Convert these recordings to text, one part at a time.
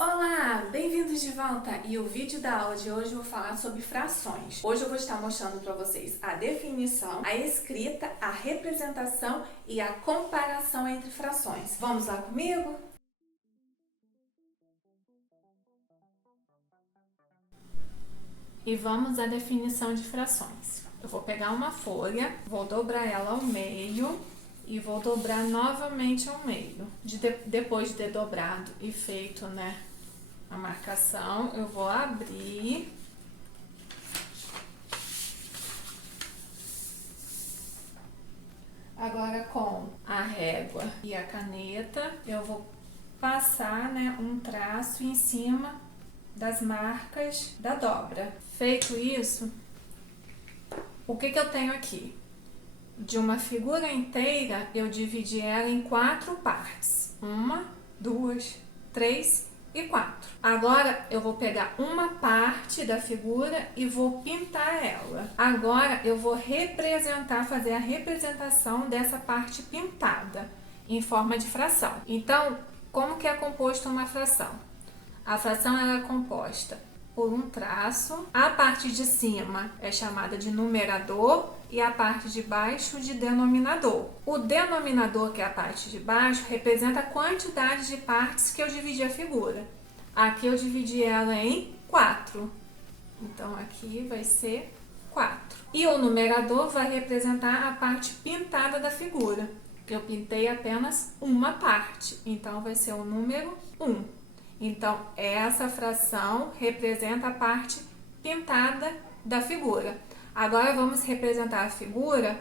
Olá, bem-vindos de volta! E o vídeo da aula de hoje eu vou falar sobre frações. Hoje eu vou estar mostrando para vocês a definição, a escrita, a representação e a comparação entre frações. Vamos lá comigo? E vamos à definição de frações. Eu vou pegar uma folha, vou dobrar ela ao meio e vou dobrar novamente ao meio. Depois de ter dobrado e feito, a marcação, eu vou abrir. Agora, com a régua e a caneta, eu vou passar, um traço em cima das marcas da dobra. Feito isso, o que eu tenho aqui? De uma figura inteira, eu dividi ela em 4 partes. 1, 2, 3 e 4. Agora, eu vou pegar uma parte da figura e vou pintar ela. Agora, eu vou fazer a representação dessa parte pintada em forma de fração. Então, como que é composta uma fração? A fração ela é composta por um traço. A parte de cima é chamada de numerador e a parte de baixo de denominador. O denominador, que é a parte de baixo, representa a quantidade de partes que eu dividi a figura. Aqui eu dividi ela em 4. Então, aqui vai ser 4. E o numerador vai representar a parte pintada da figura. Eu pintei apenas uma parte, então vai ser o número 1. Então, essa fração representa a parte pintada da figura. Agora, vamos representar a figura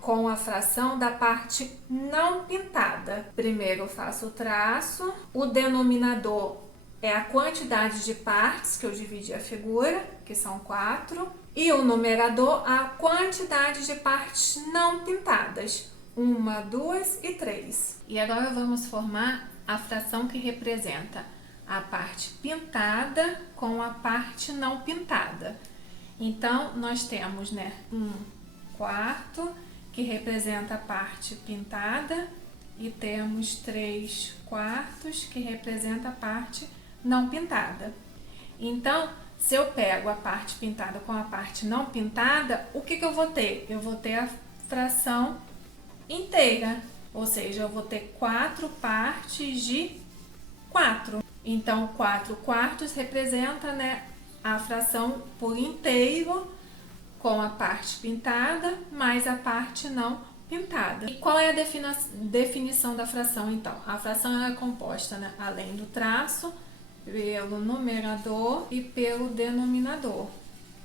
com a fração da parte não pintada. Primeiro, eu faço o traço. O denominador é a quantidade de partes que eu dividi a figura, que são 4. E o numerador, a quantidade de partes não pintadas. 1, 2 e 3. E agora, vamos formar a fração que representa a parte pintada com a parte não pintada. Então, nós temos, 1/4, que representa a parte pintada, e temos 3/4, que representa a parte não pintada. Então, se eu pego a parte pintada com a parte não pintada, o que eu vou ter? Eu vou ter a fração inteira, ou seja, eu vou ter 4 partes de 4. Então, 4/4 representa, a fração por inteiro com a parte pintada mais a parte não pintada. E qual é a definição da fração, então? A fração é composta, além do traço, pelo numerador e pelo denominador.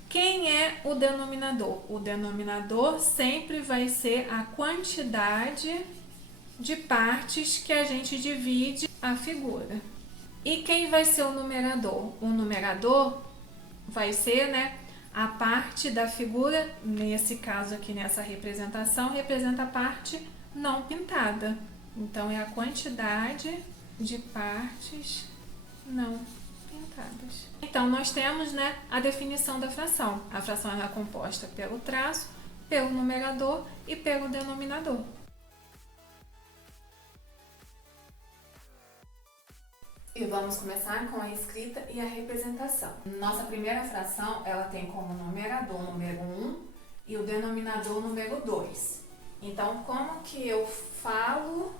Quem é o denominador? O denominador sempre vai ser a quantidade de partes que a gente divide a figura. E quem vai ser o numerador? O numerador vai ser, a parte da figura, nesse caso aqui, nessa representação, representa a parte não pintada. Então, é a quantidade de partes não pintadas. Então, nós temos, a definição da fração. A fração é composta pelo traço, pelo numerador e pelo denominador. E vamos começar com a escrita e a representação. Nossa primeira fração, ela tem como numerador o número 1 e o denominador o número 2. Então, como que eu falo,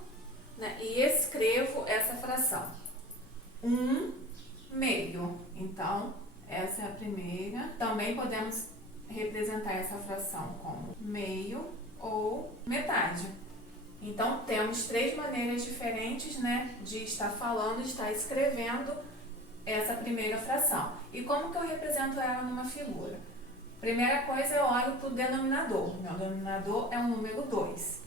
e escrevo essa fração? 1/2. Então, essa é a primeira. Também podemos representar essa fração como meio ou metade. Então, temos 3 maneiras diferentes, de estar falando, de estar escrevendo essa primeira fração. E como que eu represento ela numa figura? Primeira coisa, eu olho para o denominador. Meu denominador é o número 2.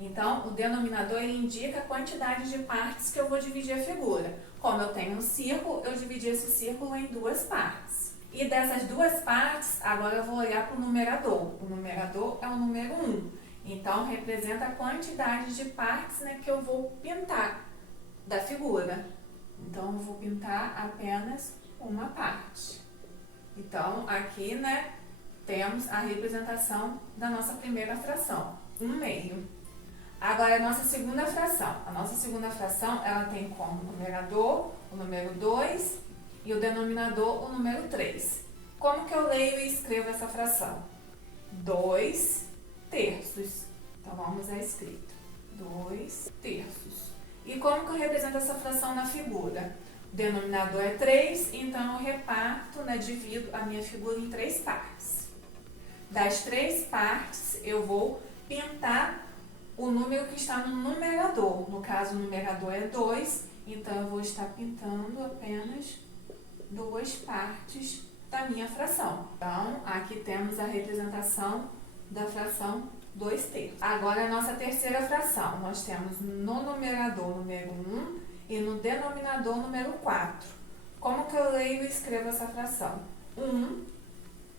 Então, o denominador ele indica a quantidade de partes que eu vou dividir a figura. Como eu tenho um círculo, eu dividi esse círculo em 2 partes. E dessas 2 partes, agora eu vou olhar para o numerador. O numerador é o número 1. Então, representa a quantidade de partes, que eu vou pintar da figura. Então, eu vou pintar apenas uma parte. Então, aqui, temos a representação da nossa primeira fração, 1/2. Agora, a nossa segunda fração. A nossa segunda fração, ela tem como numerador o número 2 e o denominador o número 3. Como que eu leio e escrevo essa fração? 2 terços. Então, vamos à escrita. 2 terços. E como que eu represento essa fração na figura? O denominador é 3, então eu reparto, divido a minha figura em 3 partes. Das 3 partes, eu vou pintar o número que está no numerador. No caso, o numerador é 2, então eu vou estar pintando apenas 2 partes da minha fração. Então, aqui temos a representação da fração 2 terços. Agora, a nossa terceira fração. Nós temos no numerador número 1 e no denominador número 4. Como que eu leio e escrevo essa fração? 1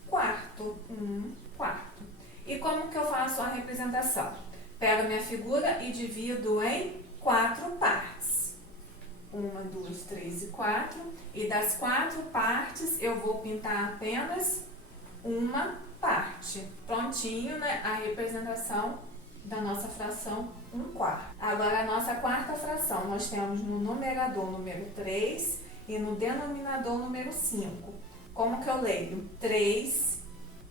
quarto. 1 quarto. E como que eu faço a representação? Pego a minha figura e divido em 4 partes. 1, 2, 3 e 4. E das 4 partes, eu vou pintar apenas uma parte. Prontinho, a representação da nossa fração 1 quarto. Agora, a nossa quarta fração, nós temos no numerador número 3 e no denominador número 5. Como que eu leio? 3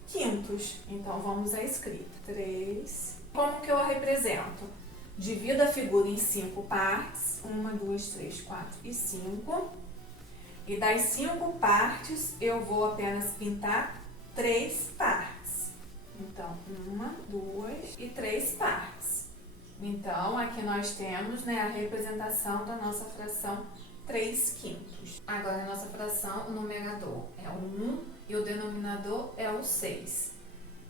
quintos. Então, vamos à escrita. 3. Como que eu a represento? Divido a figura em 5 partes. 1, 2, 3, 4 e 5. E das 5 partes, eu vou apenas pintar 3 partes. Então, 1, 2 e 3 partes. Então, aqui nós temos a representação da nossa fração 3 quintos. Agora, a nossa fração, o numerador é o 1 e o denominador é o 6.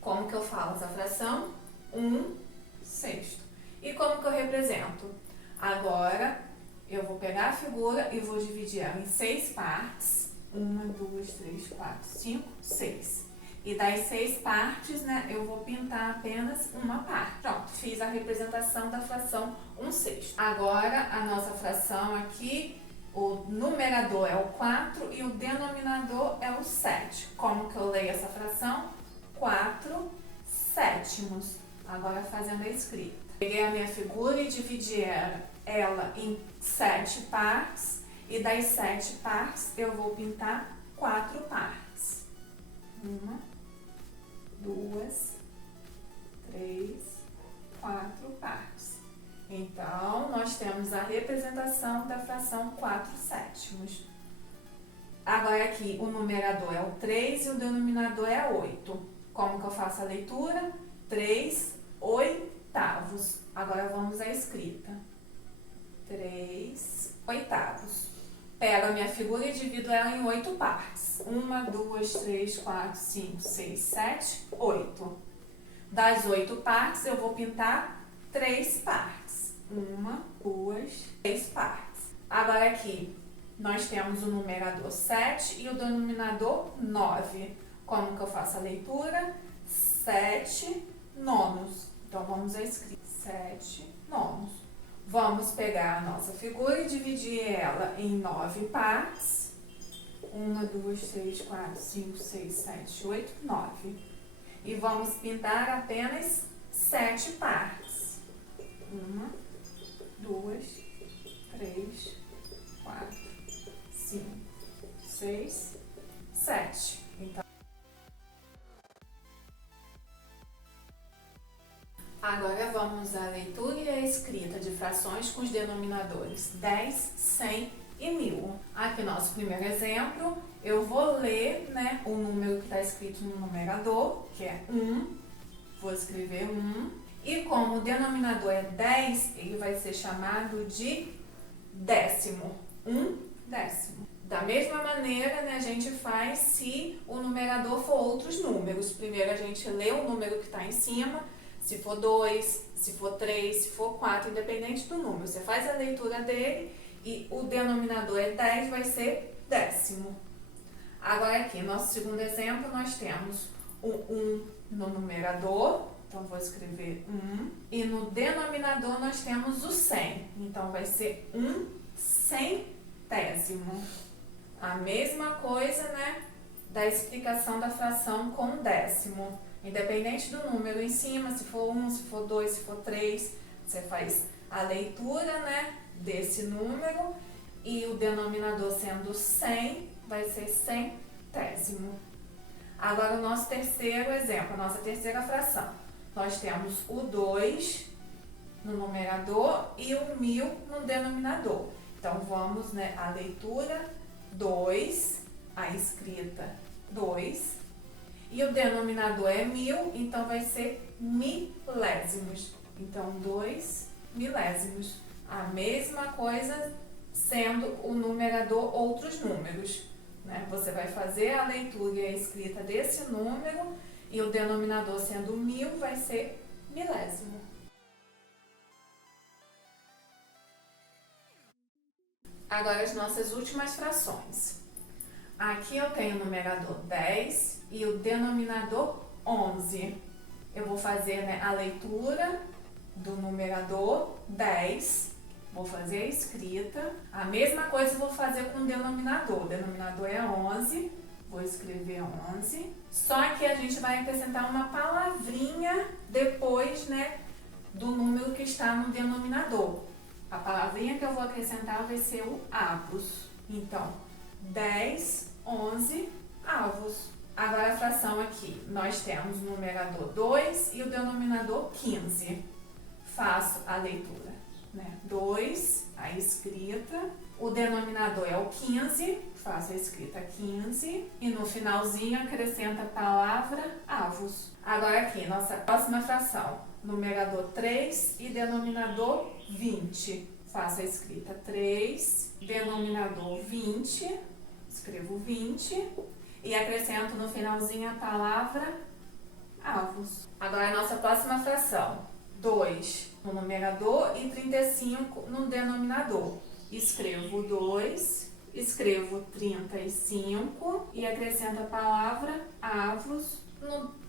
Como que eu falo essa fração? 1 sexto. E como que eu represento? Agora, eu vou pegar a figura e vou dividir ela em 6 partes. 1, 2, 3, 4, 5, 6. E das 6 partes, eu vou pintar apenas uma parte. Pronto, fiz a representação da fração 1 sexto. Agora, a nossa fração aqui, o numerador é o 4 e o denominador é o 7. Como que eu leio essa fração? 4 sétimos. Agora, fazendo a escrita. Peguei a minha figura e dividi ela em 7 partes. E das 7 partes, eu vou pintar 4 partes. 1, 2, 3, 4 partes. Então, nós temos a representação da fração 4 sétimos. Agora aqui, o numerador é o 3 e o denominador é 8. Como que eu faço a leitura? 3 oitavos. Agora vamos à escrita. 3 oitavos. Pego a minha figura e divido ela em 8 partes. 1, 2, 3, 4, 5, 6, 7, 8. Das 8 partes, eu vou pintar 3 partes. 1, 2, 3 partes. Agora aqui, nós temos o numerador 7 e o denominador 9. Como que eu faço a leitura? 7 nonos. Então, vamos à escrita. 7 nonos. Vamos pegar a nossa figura e dividir ela em 9 partes. 1, 2, 3, 4, 5, 6, 7, 8, 9. E vamos pintar apenas 7 partes. 1, 2, 3, 4, 5, 6, 7. Então, agora vamos à leitura e à escrita de frações com os denominadores 10, 100 e 1000. Aqui nosso primeiro exemplo, eu vou ler o número que está escrito no numerador, que é 1. Vou escrever 1. E como o denominador é 10, ele vai ser chamado de décimo. 1 décimo. Da mesma maneira, a gente faz se o numerador for outros números. Primeiro a gente lê o número que está em cima, se for 2, se for 3, se for 4, independente do número. Você faz a leitura dele e o denominador é 10, vai ser décimo. Agora aqui, nosso segundo exemplo, nós temos o 1 no numerador, então vou escrever 1. E no denominador nós temos o 100, então vai ser 1 centésimo. A mesma coisa, da explicação da fração com décimo. Independente do número em cima, se for 1, se for 2, se for 3, você faz a leitura, desse número e o denominador sendo 100, vai ser centésimo. Agora, o nosso terceiro exemplo, a nossa terceira fração. Nós temos o 2 no numerador e o 1000 no denominador. Então, vamos, né, a leitura 2, a escrita 2, e o denominador é 1000, então vai ser milésimos. Então, 2 milésimos. A mesma coisa sendo o numerador outros números, né? Você vai fazer a leitura e a escrita desse número e o denominador sendo 1000 vai ser milésimo. Agora as nossas últimas frações. Aqui eu tenho o numerador 10 e o denominador 11. Eu vou fazer, né, a leitura do numerador 10, vou fazer a escrita. A mesma coisa eu vou fazer com o denominador. O denominador é 11, vou escrever 11. Só que a gente vai acrescentar uma palavrinha depois, né, do número que está no denominador. A palavrinha que eu vou acrescentar vai ser o avos. Então, 10, 11 avos. Agora a fração aqui, nós temos o numerador 2 e o denominador 15. Faço a leitura, né? 2, a escrita, o denominador é o 15, faço a escrita 15 e no finalzinho acrescenta a palavra avos. Agora aqui, nossa próxima fração, numerador 3 e denominador 20. Faço a escrita 3, denominador 20, escrevo 20 e acrescento no finalzinho a palavra avos. Agora a nossa próxima fração, 2 no numerador e 35 no denominador. Escrevo 2, escrevo 35 e acrescento a palavra avos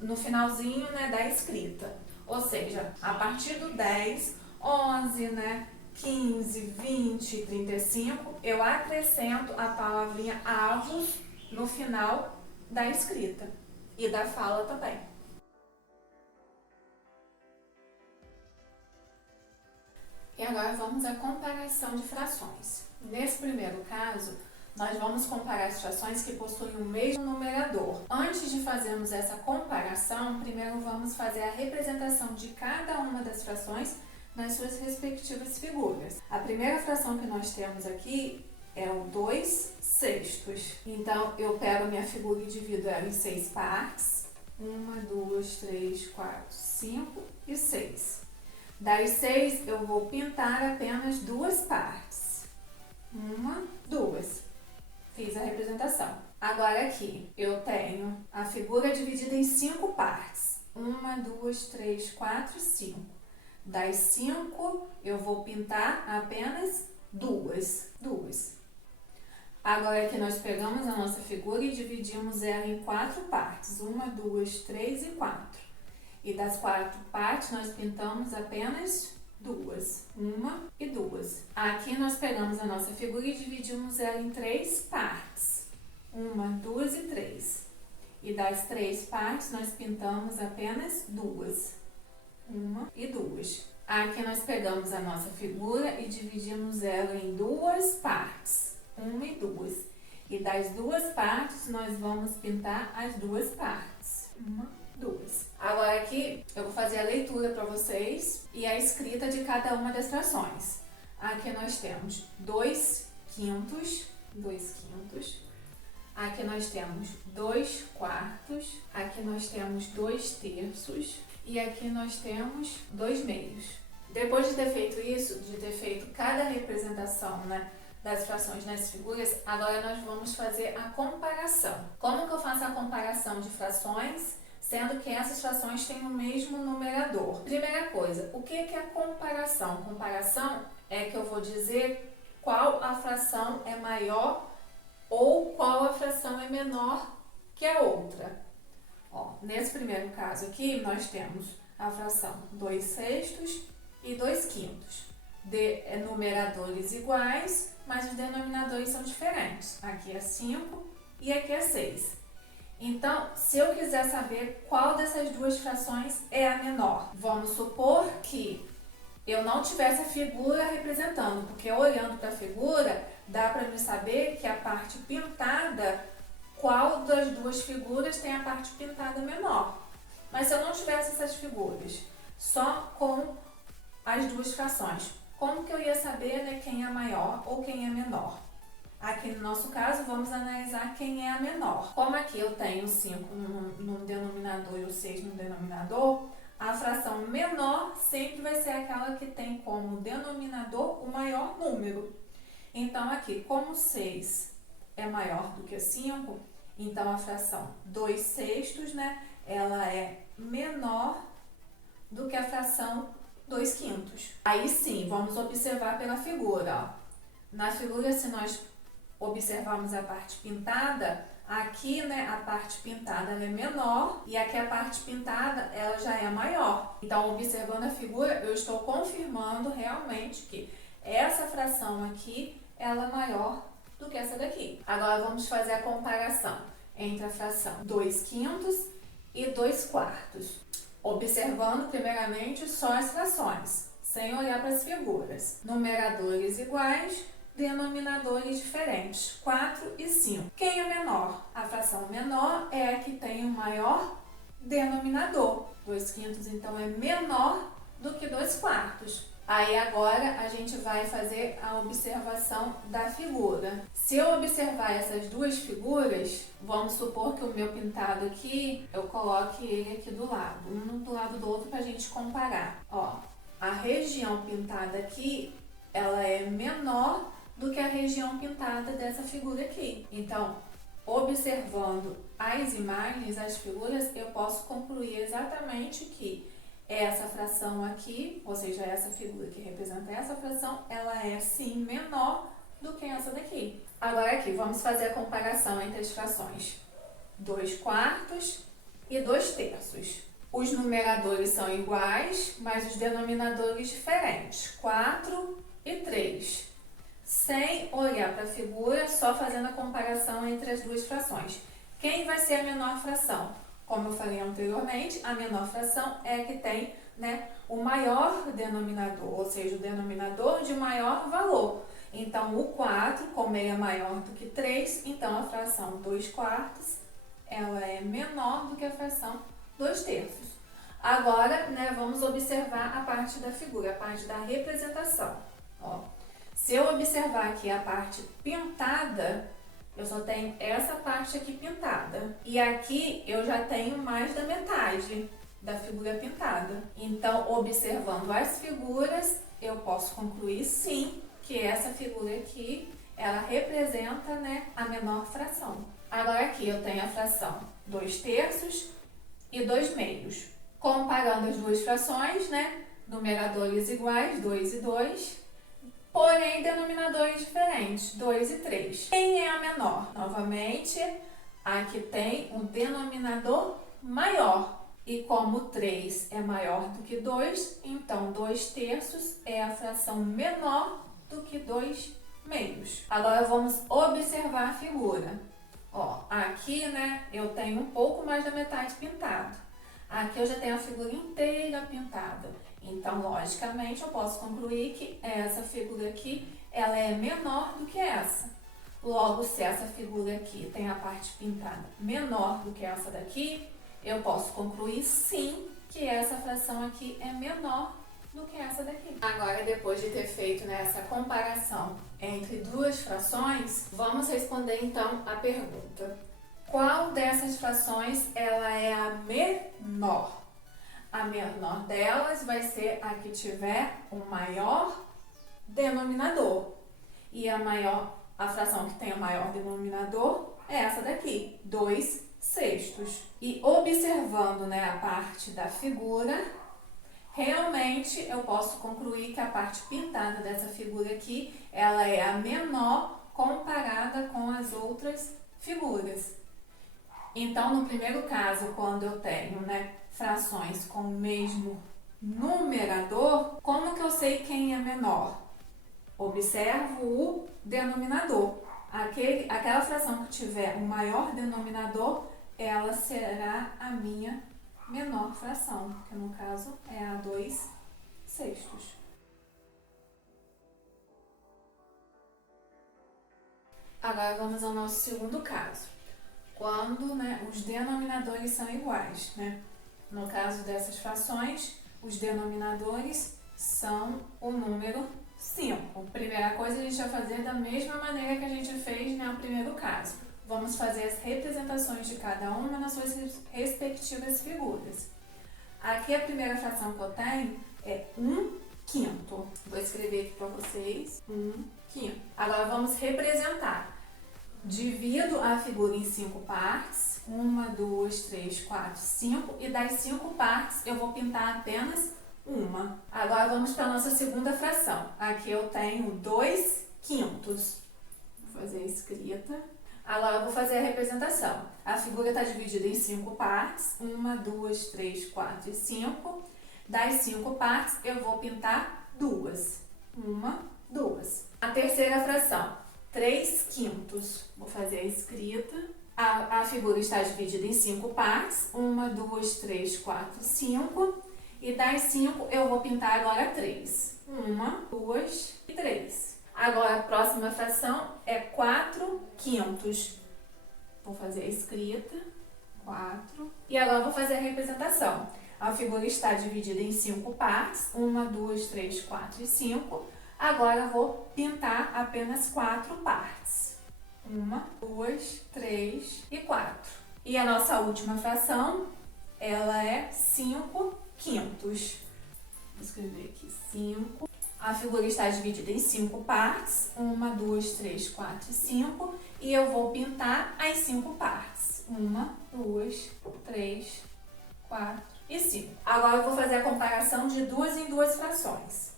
no finalzinho, né, da escrita. Ou seja, a partir do 10, 11, né, 15, 20, 35, eu acrescento a palavrinha avos no final da escrita e da fala também. E agora vamos à comparação de frações. Nesse primeiro caso, nós vamos comparar as frações que possuem o mesmo numerador. Antes de fazermos essa comparação, primeiro vamos fazer a representação de cada uma das frações nas suas respectivas figuras. A primeira fração que nós temos aqui é o 2 sextos. Então, eu pego a minha figura e divido ela em 6 partes. 1, 2, 3, 4, 5 e 6. Das 6, eu vou pintar apenas 2 partes. 1, 2. Fiz a representação. Agora aqui, eu tenho a figura dividida em 5 partes. 1, 2, 3, 4, 5. Das 5, eu vou pintar apenas 2. Agora aqui nós pegamos a nossa figura e dividimos ela em 4 partes. 1, 2, 3 e 4. E das 4 partes, nós pintamos apenas 2. 1 e 2. Aqui nós pegamos a nossa figura e dividimos ela em 3 partes. 1, 2 e 3. E das 3 partes, nós pintamos apenas 2. 1 e 2. Aqui nós pegamos a nossa figura e dividimos ela em 2 partes. 1 e 2. E das 2 partes, nós vamos pintar as 2 partes. 1, 2. Agora aqui eu vou fazer a leitura para vocês e a escrita de cada uma das frações. Aqui nós temos 2 quintos, 2 quintos. Aqui nós temos 2 quartos. Aqui nós temos 2 terços. E aqui nós temos 2 meios. Depois de ter feito isso, de ter feito cada representação, né, das frações nas figuras, agora nós vamos fazer a comparação. Como que eu faço a comparação de frações, sendo que essas frações têm o mesmo numerador? Primeira coisa, o que é a comparação? Comparação é que eu vou dizer qual a fração é maior ou qual a fração é menor que a outra. Ó, nesse primeiro caso aqui, nós temos a fração 2 sextos e 2 quintos. Numeradores iguais, mas os denominadores são diferentes. Aqui é 5 e aqui é 6. Então, se eu quiser saber qual dessas duas frações é a menor, vamos supor que eu não tivesse a figura representando, porque olhando para a figura, dá para me saber que a parte pintada, qual das duas figuras tem a parte pintada menor. Mas se eu não tivesse essas figuras, só com as duas frações, como que eu ia saber, né, quem é maior ou quem é menor? Aqui no nosso caso, vamos analisar quem é a menor. Como aqui eu tenho 5 no denominador e o 6 no denominador, a fração menor sempre vai ser aquela que tem como denominador o maior número. Então, aqui, como 6 é maior do que 5, então a fração 2/6, né, ela é menor do que a fração 2/5. Aí sim, vamos observar pela figura. Ó. Na figura, se nós observarmos a parte pintada, aqui, né, a parte pintada ela é menor e aqui a parte pintada ela já é maior. Então, observando a figura, eu estou confirmando realmente que essa fração aqui ela é maior do que essa daqui. Agora, vamos fazer a comparação entre a fração 2/5 e 2/4. Observando primeiramente só as frações, sem olhar para as figuras. Numeradores iguais, denominadores diferentes, 4 e 5. Quem é menor? A fração menor é a que tem o maior denominador. 2/5 então é menor do que 2/4. Aí agora a gente vai fazer a observação da figura. Se eu observar essas duas figuras, vamos supor que o meu pintado aqui, eu coloque ele aqui do lado, um do lado do outro para a gente comparar. Ó, a região pintada aqui, ela é menor do que a região pintada dessa figura aqui. Então, observando as imagens, as figuras, eu posso concluir exatamente que essa fração aqui, ou seja, essa figura que representa essa fração, ela é sim menor do que essa daqui. Agora aqui, vamos fazer a comparação entre as frações 2/4 e 2/3. Os numeradores são iguais, mas os denominadores diferentes, 4 e 3. Sem olhar para a figura, só fazendo a comparação entre as duas frações. Quem vai ser a menor fração? Como eu falei anteriormente, a menor fração é a que tem, né, o maior denominador, ou seja, o denominador de maior valor. Então, o 4, como ele é maior do que 3, então a fração 2/4 ela é menor do que a fração 2/3. Agora, né, vamos observar a parte da figura, a parte da representação. Ó, se eu observar aqui a parte pintada, eu só tenho essa parte aqui pintada. E aqui eu já tenho mais da metade da figura pintada. Então, observando as figuras, eu posso concluir sim que essa figura aqui, ela representa, né, a menor fração. Agora aqui eu tenho a fração 2/3 e 2/2. Comparando as duas frações, né, numeradores iguais, 2 e 2. Porém, denominadores diferentes, 2 e 3. Quem é a menor? Novamente, a que tem um denominador maior. E como 3 é maior do que 2, então 2/3 é a fração menor do que 2/2. Agora vamos observar a figura. Ó, aqui, né, eu tenho um pouco mais da metade pintado. Aqui eu já tenho a figura inteira pintada. Então, logicamente, eu posso concluir que essa figura aqui, ela é menor do que essa. Logo, se essa figura aqui tem a parte pintada menor do que essa daqui, eu posso concluir sim que essa fração aqui é menor do que essa daqui. Agora, depois de ter feito, né, essa comparação entre duas frações, vamos responder então a pergunta: qual dessas frações ela é a menor? A menor delas vai ser a que tiver o maior denominador. E a fração que tem o maior denominador é essa daqui, 2/6. E observando, né, a parte da figura, realmente eu posso concluir que a parte pintada dessa figura aqui, ela é a menor comparada com as outras figuras. Então, no primeiro caso, quando eu tenho, né, frações com o mesmo numerador, como que eu sei quem é menor? Observo o denominador. Aquela fração que tiver o maior denominador, ela será a minha menor fração, que no caso é a 2/6. Agora vamos ao nosso segundo caso. Quando, né, os denominadores são iguais, né? No caso dessas frações, os denominadores são o número 5. Primeira coisa, a gente vai fazer da mesma maneira que a gente fez no primeiro caso. Vamos fazer as representações de cada uma nas suas respectivas figuras. Aqui a primeira fração que eu tenho é 1/5. Vou escrever aqui para vocês, 1/5. Agora vamos representar. Divido a figura em 5 partes, 1, 2, 3, 4, 5, e das 5 partes eu vou pintar apenas uma. Agora vamos para a nossa segunda fração. Aqui eu tenho 2/5. Vou fazer a escrita. Agora eu vou fazer a representação. A figura está dividida em 5 partes, 1, 2, 3, 4 e 5. Das 5 partes eu vou pintar 2. 1, 2. A terceira fração, 3/5. Vou fazer a escrita. A figura está dividida em 5 partes, 1, 2, 3, 4, 5. E das 5 eu vou pintar agora 3. 1, 2 e 3. Agora a próxima fração é 4/5. Vou fazer a escrita. 4. E agora vou fazer a representação. A figura está dividida em 5 partes, 1, 2, 3, 4 e 5. Agora eu vou pintar apenas 4 partes. 1, 2, 3 e 4. E a nossa última fração, ela é 5/5. Vou escrever aqui 5. A figura está dividida em 5 partes, 1, 2, 3, 4 e 5. E eu vou pintar as 5 partes. 1, 2, 3, 4 e 5. Agora eu vou fazer a comparação de duas em duas frações.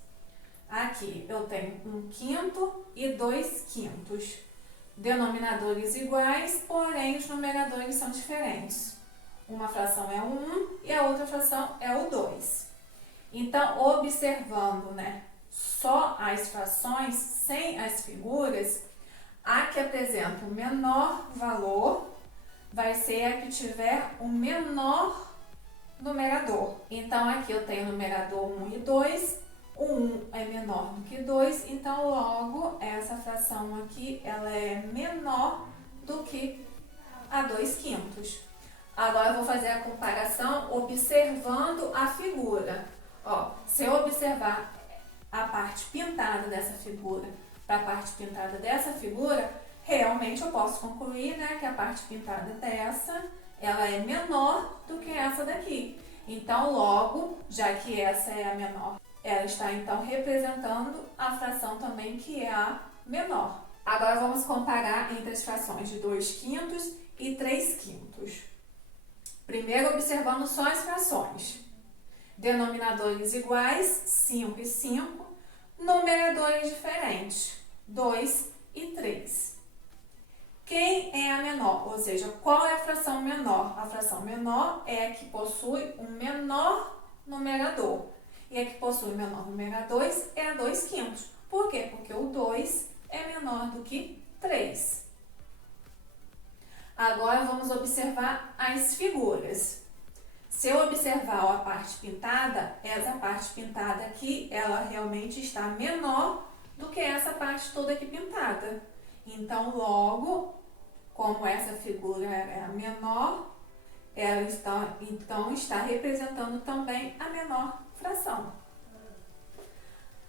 Aqui eu tenho 1/5 e 2/5. Denominadores iguais, porém os numeradores são diferentes. Uma fração é o 1 e a outra fração é o 2. Então, observando, né, só as frações, sem as figuras, a que apresenta o menor valor vai ser a que tiver o menor numerador. Então, aqui eu tenho o numerador 1 e 2. O 1 é menor do que 2, então logo essa fração aqui ela é menor do que a 2/5. Agora eu vou fazer a comparação observando a figura. Ó, se eu observar a parte pintada dessa figura para a parte pintada dessa figura, realmente eu posso concluir, né, que a parte pintada dessa ela é menor do que essa daqui. Então logo, já que essa é a menor, ela está então representando a fração também que é a menor. Agora vamos comparar entre as frações de 2/5 e 3/5. Primeiro observando só as frações. Denominadores iguais, 5 e 5. Numeradores diferentes, 2 e 3. Quem é a menor? Ou seja, qual é a fração menor? A fração menor é a que possui um menor numerador. E a que possui menor numerador é a 2/5. Por quê? Porque o 2 é menor do que 3. Agora vamos observar as figuras. Se eu observar a parte pintada, essa parte pintada aqui, ela realmente está menor do que essa parte toda aqui pintada. Então, logo, como essa figura é a menor, ela está representando também a menor fração.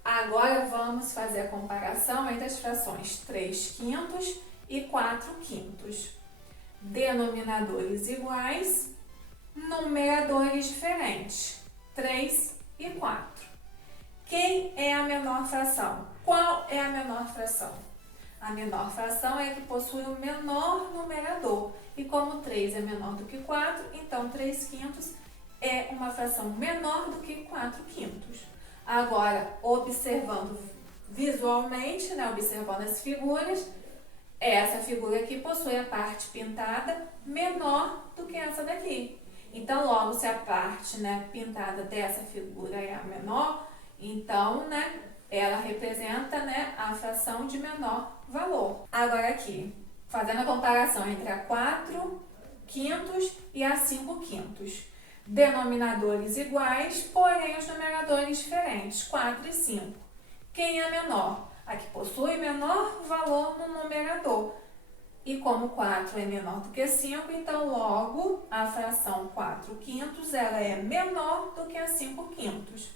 Agora vamos fazer a comparação entre as frações 3/5 e 4/5. Denominadores iguais, numeradores diferentes, 3 e 4. Quem é a menor fração? Qual é a menor fração? A menor fração é a que possui o menor numerador. E como 3 é menor do que 4, então 3/5 é uma fração menor do que 4/5. Agora, observando visualmente, né, observando as figuras, essa figura aqui possui a parte pintada menor do que essa daqui. Então, logo, se a parte, né, pintada dessa figura é a menor, então, né, ela representa, né, a fração de menor valor. Agora aqui, fazendo a comparação entre a 4/5 e a 5/5. Denominadores iguais, porém os numeradores diferentes, 4 e 5. Quem é a menor? A que possui menor valor no numerador. E como 4 é menor do que 5, então logo a fração 4/5 ela é menor do que a 5/5.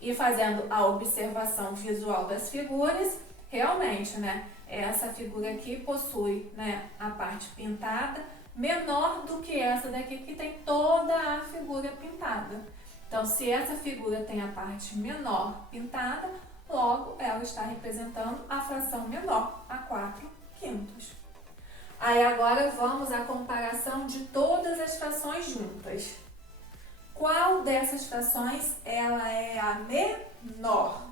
E fazendo a observação visual das figuras, realmente, né, essa figura aqui possui, né, a parte pintada menor do que essa daqui que tem toda a figura pintada. Então, se essa figura tem a parte menor pintada, logo ela está representando a fração menor, a 4/5. Aí agora vamos à comparação de todas as frações juntas. Qual dessas frações ela é a menor?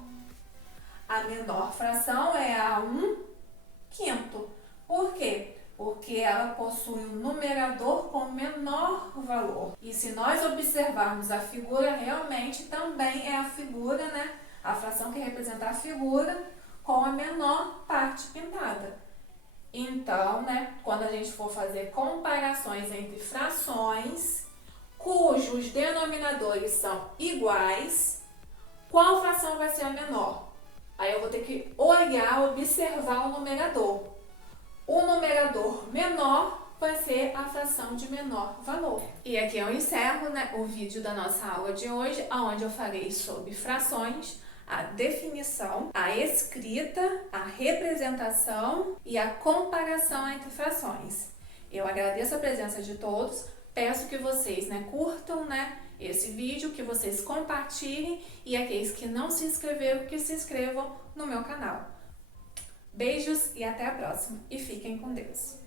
A menor fração é a 1/5. Por quê? Porque ela possui um numerador com menor valor. E se nós observarmos a figura, realmente também é a figura, né? A fração que representa a figura com a menor parte pintada. Então, né, quando a gente for fazer comparações entre frações cujos denominadores são iguais, qual fração vai ser a menor? Aí eu vou ter que olhar, observar o numerador. O numerador menor vai ser a fração de menor valor. E aqui eu encerro, né, o vídeo da nossa aula de hoje, onde eu falei sobre frações, a definição, a escrita, a representação e a comparação entre frações. Eu agradeço a presença de todos, peço que vocês, né, curtam, né, esse vídeo, que vocês compartilhem e aqueles que não se inscreveram, que se inscrevam no meu canal. Beijos e até a próxima. E fiquem com Deus.